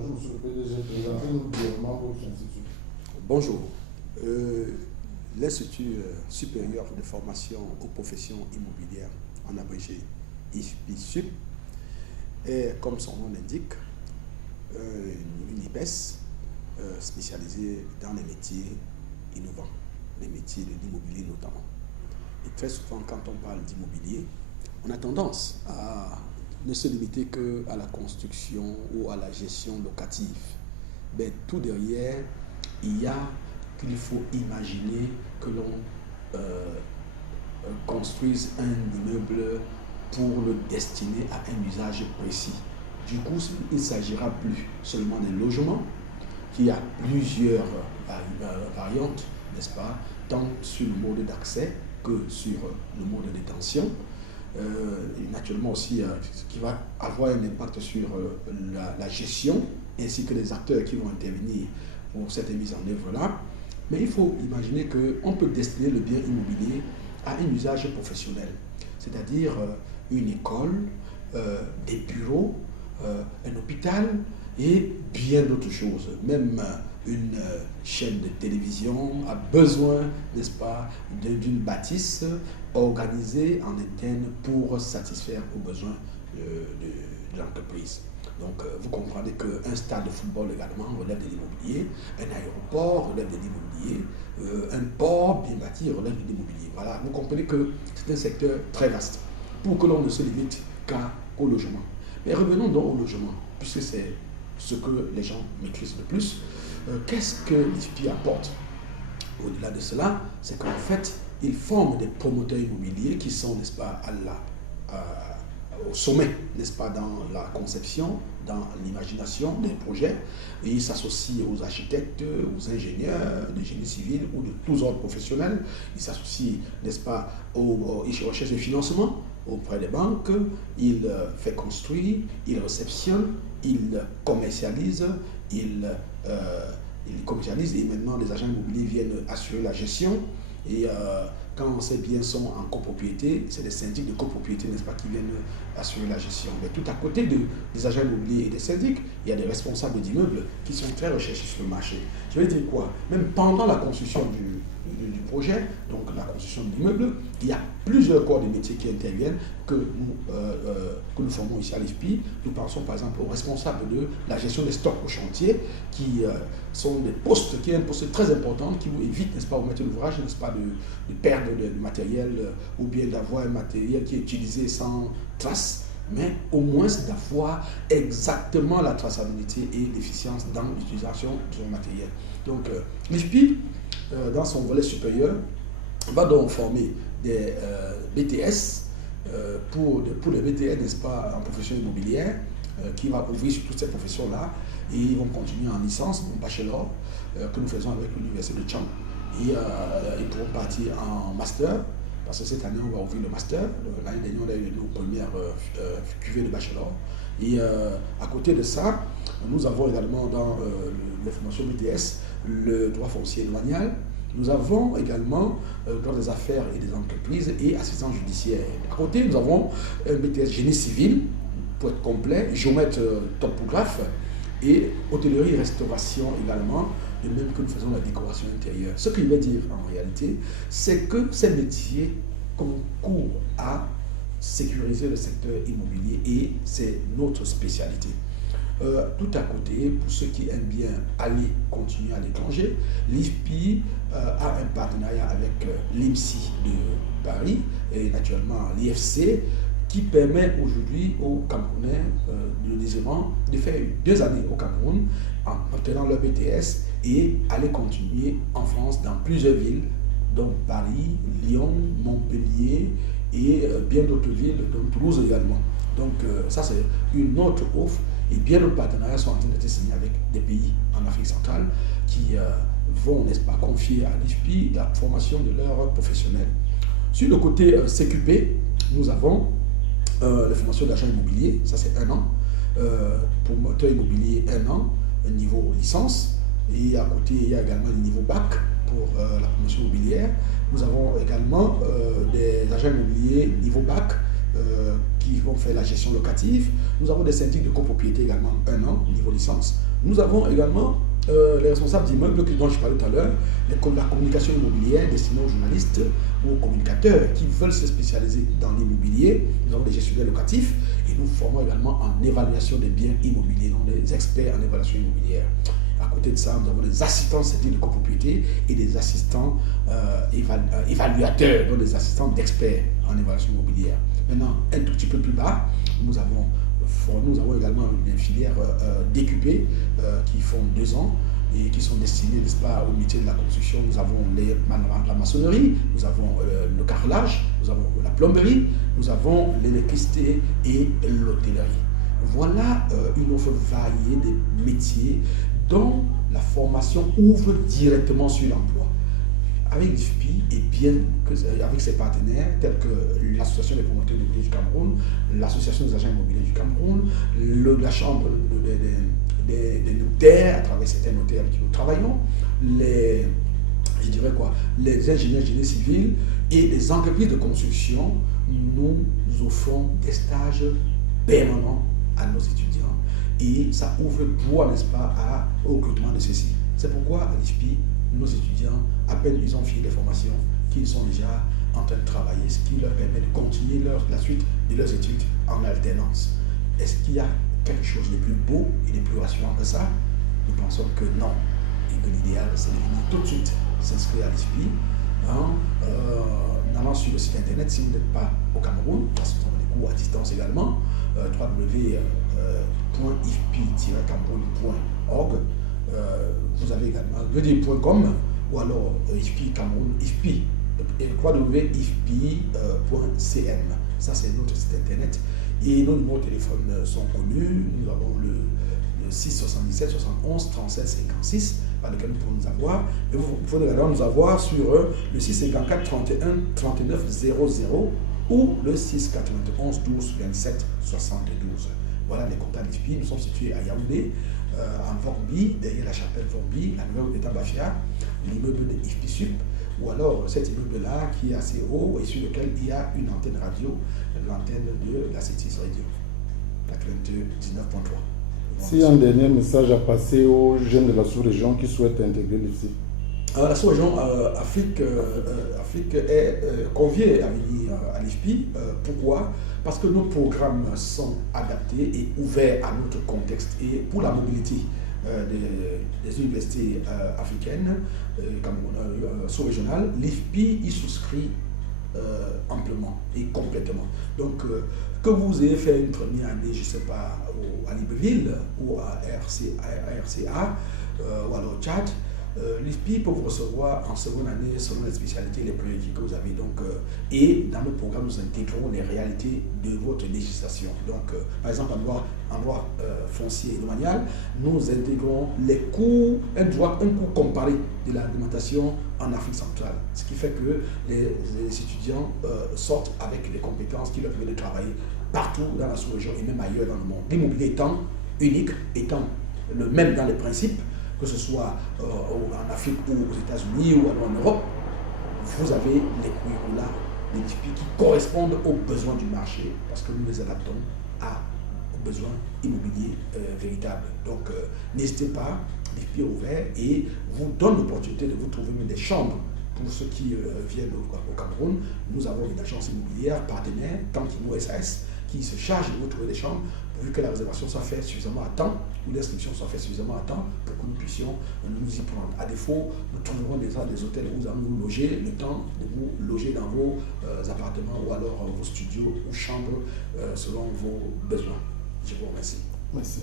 Bonjour, monsieur le PDG, présentez-nous brièvement votre institut. Bonjour. L'Institut supérieur de formation aux professions immobilières, en abrégé ISPI-SUP, est, comme son nom l'indique, une IPES spécialisée dans les métiers innovants, les métiers de l'immobilier notamment. Et très souvent, quand on parle d'immobilier, on a tendance à ne se limiter qu'à la construction ou à la gestion locative. Mais tout derrière, il y a qu'il faut imaginer que l'on construise un immeuble pour le destiner à un usage précis. Du coup, il ne s'agira plus seulement des logements, qui a plusieurs variantes, n'est-ce pas, tant sur le mode d'accès que sur le mode de détention. Et naturellement aussi, qui va avoir un impact sur la gestion, ainsi que les acteurs qui vont intervenir pour cette mise en œuvre-là. Mais il faut imaginer qu'on peut destiner le bien immobilier à un usage professionnel, c'est-à-dire une école, des bureaux, un hôpital et bien d'autres choses. Même une chaîne de télévision a besoin, n'est-ce pas, d'une bâtisse organisée en interne pour satisfaire aux besoins de l'entreprise. Donc, vous comprenez qu'un stade de football également relève de l'immobilier, un aéroport relève de l'immobilier, un port bien bâti relève de l'immobilier. Voilà, vous comprenez que c'est un secteur très vaste pour que l'on ne se limite qu'au logement. Mais revenons donc au logement, puisque c'est ce que les gens maîtrisent le plus. Qu'est-ce que l'ISPI apporte? Au-delà de cela, c'est qu'en fait, ils forment des promoteurs immobiliers qui sont, n'est-ce pas, au sommet, n'est-ce pas, dans la conception, dans l'imagination des projets. Et ils s'associent aux architectes, aux ingénieurs de génie civil ou de tous ordres professionnels. Ils s'associent, n'est-ce pas, ils recherchent des financements auprès des banques. Ils font construire, ils réceptionnent, ils commercialisent, ils commercialisent et maintenant les agents immobiliers viennent assurer la gestion. Et quand ces biens sont en copropriété, c'est les syndics de copropriété, n'est-ce pas, qui viennent assurer la gestion. Mais tout à côté des agents immobiliers et des syndics, il y a des responsables d'immeubles qui sont très recherchés sur le marché. Je veux dire quoi? Même pendant la construction du projet, donc la construction de l'immeuble, il y a plusieurs corps de métiers qui interviennent que nous formons ici à l'ISPI. Nous pensons par exemple aux responsables de la gestion des stocks au chantier, qui sont des postes, qui est un poste très important, qui vous évite, n'est-ce pas, au maître d'ouvrage, n'est-ce pas, de perdre du matériel ou bien d'avoir un matériel qui est utilisé sans trace, mais au moins d'avoir exactement la traçabilité et l'efficience dans l'utilisation de son matériel. Donc l'ISPI, dans son volet supérieur, va donc former des BTS pour les BTS, n'est-ce pas, en profession immobilière, qui va ouvrir sur toutes ces professions-là, et ils vont continuer en licence, en bachelor, que nous faisons avec l'université de Chang. Et ils pourront partir en master, parce que cette année on va ouvrir le master. L'année dernière on a eu nos premières cuvées de bachelor. Et à côté de ça, nous avons également dans les formations BTS le droit foncier douanial. Nous avons également droit des affaires et des entreprises et assistance judiciaire. À côté, nous avons un BTS génie civil, pour être complet, géomètre topographe et hôtellerie et restauration également, et même que nous faisons la décoration intérieure. Ce qu'il veut dire en réalité, c'est que ces métiers concourent à sécuriser le secteur immobilier et c'est notre spécialité. Tout à côté, pour ceux qui aiment bien aller continuer à l'étranger, l'ISPI a un partenariat avec l'IMSI de Paris et naturellement l'IFC qui permet aujourd'hui aux Camerounais le désirant de faire 2 années au Cameroun en obtenant leur BTS et aller continuer en France dans plusieurs villes, dont Paris, Lyon, Montpellier et bien d'autres villes, dont Toulouse également. Donc ça c'est une autre offre. Et bien d'autres partenariats sont en train d'être signés avec des pays en Afrique centrale qui vont, n'est-ce pas, confier à l'ISPI la formation de leurs professionnels. Sur le côté CQP, nous avons la formation d'agent immobilier, ça c'est 1 an. Pour moteur immobilier, 1 an, niveau licence. Et à côté, il y a également le niveau bac pour la promotion immobilière. Nous avons également des agents immobiliers niveau bac qui vont faire la gestion locative. Nous avons des syndics de copropriété également, 1 an, niveau licence. Nous avons également les responsables d'immeubles dont je parlais tout à l'heure, la communication immobilière destinée aux journalistes ou aux communicateurs qui veulent se spécialiser dans l'immobilier. Nous avons des gestionnaires locatifs et nous formons également en évaluation des biens immobiliers, donc des experts en évaluation immobilière. À côté de ça, nous avons des assistants syndics de copropriété et des assistants évaluateurs, donc des assistants d'experts en évaluation immobilière. Maintenant, un tout petit peu plus bas, nous avons également des filières DQP qui font 2 ans et qui sont destinées, n'est-ce pas, au métier de la construction. Nous avons la maçonnerie, nous avons le carrelage, nous avons la plomberie, nous avons l'électricité et l'hôtellerie. Voilà une offre variée des métiers dont la formation ouvre directement sur l'emploi. Avec l'IFPI et bien avec ses partenaires tels que l'Association des promoteurs immobiliers du Cameroun, l'Association des agents immobiliers du Cameroun, la Chambre des notaires, à travers certains notaires avec qui nous travaillons, les ingénieurs génie civil et les entreprises de construction, nous offrons des stages permanents à nos étudiants et ça ouvre droit, n'est-ce pas, au recrutement de ceux-ci. C'est pourquoi à l'IFPI, nos étudiants, à peine ils ont fini les formations, qu'ils sont déjà en train de travailler, ce qui leur permet de continuer la suite de leurs études en alternance. Est-ce qu'il y a quelque chose de plus beau et de plus rassurant que ça? Nous pensons que non. Et que l'idéal, c'est de venir tout de suite s'inscrire à l'IFPI en allant sur le site internet si vous n'êtes pas au Cameroun, parce que nous avons des cours à distance également, www.ifpi-cameroun.org. Vous avez également .com ou alors IFPI Cameroun, IFPI, www.ifpi.cm. Ça, c'est notre site internet. Et nos numéros de téléphone sont connus. Nous avons le 677 71 37 56 par lequel vous pouvez nous avoir. Et vous pouvez également nous avoir sur le 654 31 39 00 ou le 691 12 27 72. Voilà les contacts d'IFPI. Nous sommes situés à Yaoundé, en Vorbi, derrière la chapelle Vorbi, la nouvelle d'État Bafia, l'immeuble de IFPI Sup, ou alors cet immeuble-là qui est assez haut et sur lequel il y a une antenne radio, l'antenne de la CETIS Radio, la 19.3. Si un dernier message à passer aux jeunes de la sous-région qui souhaitent intégrer l'IFPI. La sous-région Afrique est conviée à venir à l'IFPI. Pourquoi? Parce que nos programmes sont adaptés et ouverts à notre contexte et pour la mobilité des universités africaines, sous-régionales, l'IFPI y souscrit amplement et complètement. Donc, que vous ayez fait une première année, je ne sais pas, à Libreville ou à RCA ou alors au Tchad, l'IFPI peut vous recevoir en seconde année selon les spécialités et les priorités que vous avez. Donc, et dans le programme, nous intégrons les réalités de votre législation. Donc, par exemple, en droit foncier et domanial, nous intégrons les cours, un cours comparé de la réglementation en Afrique centrale. Ce qui fait que les étudiants sortent avec les compétences qui leur permettent de travailler partout dans la sous-région et même ailleurs dans le monde. L'immobilier étant unique, étant le même dans les principes, que ce soit en Afrique ou aux États-Unis ou en Europe, vous avez les curricula, les l'IFPI qui correspondent aux besoins du marché parce que nous les adaptons aux besoins immobiliers véritables. Donc, n'hésitez pas, l'IFPI est ouvert et vous donne l'opportunité de vous trouver même des chambres pour ceux qui viennent au Cameroun. Nous avons une agence immobilière partenaire, Tankimo SAS, qui se charge de vous trouver des chambres, pourvu que la réservation soit faite suffisamment à temps, ou l'inscription soit faite suffisamment à temps, pour que nous puissions nous y prendre. À défaut, nous trouverons déjà des hôtels où vous allez vous loger, le temps de vous loger dans vos appartements ou alors vos studios ou chambres selon vos besoins. Je vous remercie. Merci.